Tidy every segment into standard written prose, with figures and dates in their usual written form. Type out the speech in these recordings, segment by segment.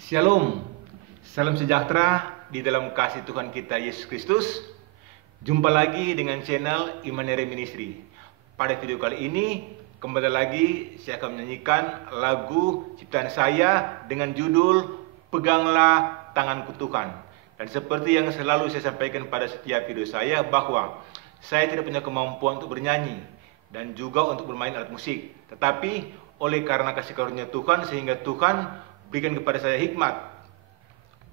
Shalom, salam sejahtera di dalam kasih Tuhan kita Yesus Kristus. Jumpa lagi dengan channel Immanuel Ministry. Pada video kali ini, kembali lagi saya akan menyanyikan lagu ciptaan saya dengan judul Peganglah Tanganku Tuhan. Dan seperti yang selalu saya sampaikan pada setiap video saya, bahwa saya tidak punya kemampuan untuk bernyanyi dan juga untuk bermain alat musik. Tetapi oleh karena kasih karunia Tuhan, sehingga Tuhan berikan kepada saya hikmat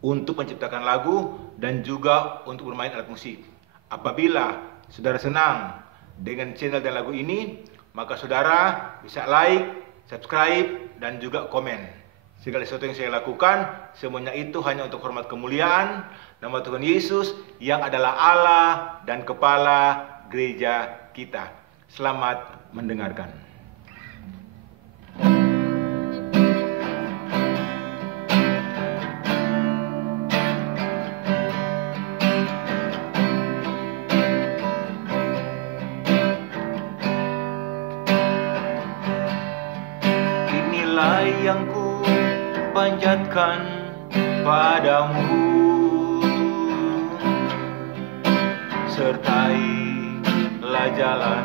untuk menciptakan lagu dan juga untuk bermain alat musik. Apabila saudara senang dengan channel dan lagu ini, maka saudara bisa like, subscribe, dan juga komen. Segala sesuatu yang saya lakukan, semuanya itu hanya untuk hormat kemuliaan nama Tuhan Yesus yang adalah Allah dan Kepala gereja kita. Selamat mendengarkan. Inilah yang ku panjatkan padamu, sertailah jalan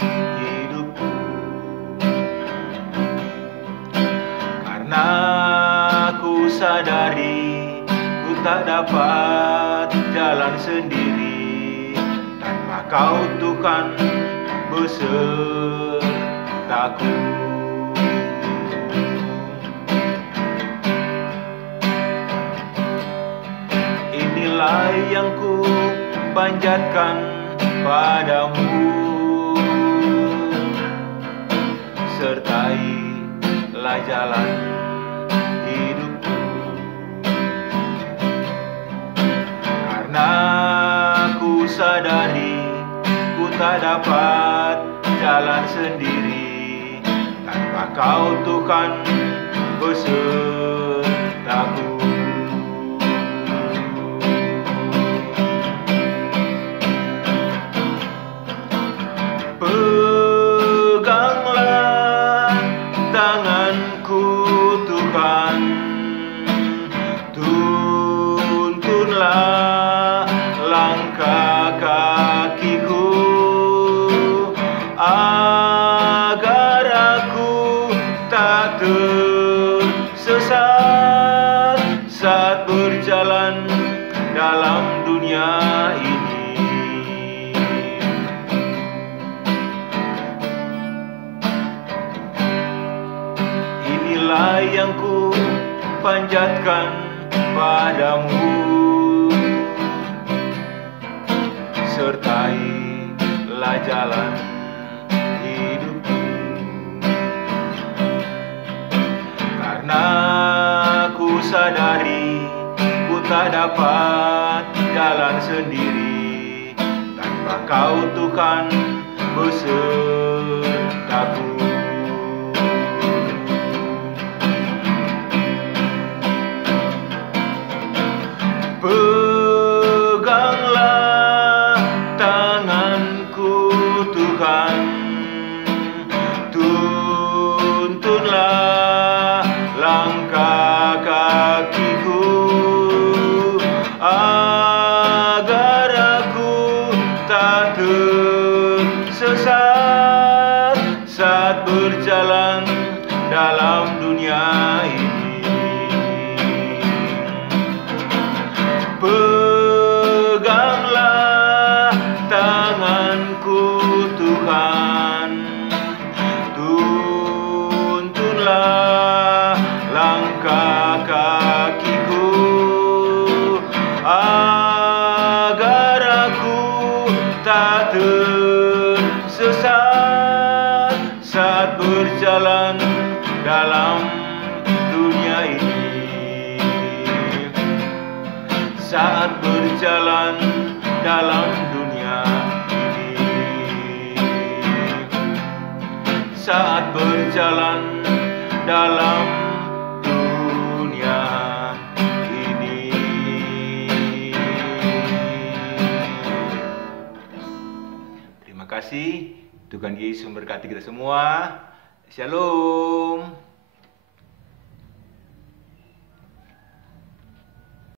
hidupku, karena ku sadari ku tak dapat jalan sendiri tanpa Kau Tuhan besertaku. Inilah yang ku panjatkan padamu, sertailah jalan hidupku, karena ku sadari ku tak dapat jalan sendiri tanpa Kau Tuhan besertaku. Peganglah tanganku Tuhan, tuntunlah langkah kakiku, agar aku tak tersesat saat berjalan dalam dunia ini. Inilah yang ku panjatkan padamu, sertailah jalan hidupku, karena ku sadari ku tak dapat jalan sendiri tanpa Kau Tuhan besertaku. Peganglah tanganku Tuhan, tuntunlah langkah kakiku, agar aku tak tersesat saat berjalan dalam dunia ini. Peganglah tanganku Tuhan, tuntunlah langkah kakiku, agar aku tak tersesat saat berjalan dalam dunia ini. Saat berjalan dalam dunia ini, saat berjalan dalam dunia ini. Terima kasih, Tuhan Yesus memberkati kita semua. Shalom.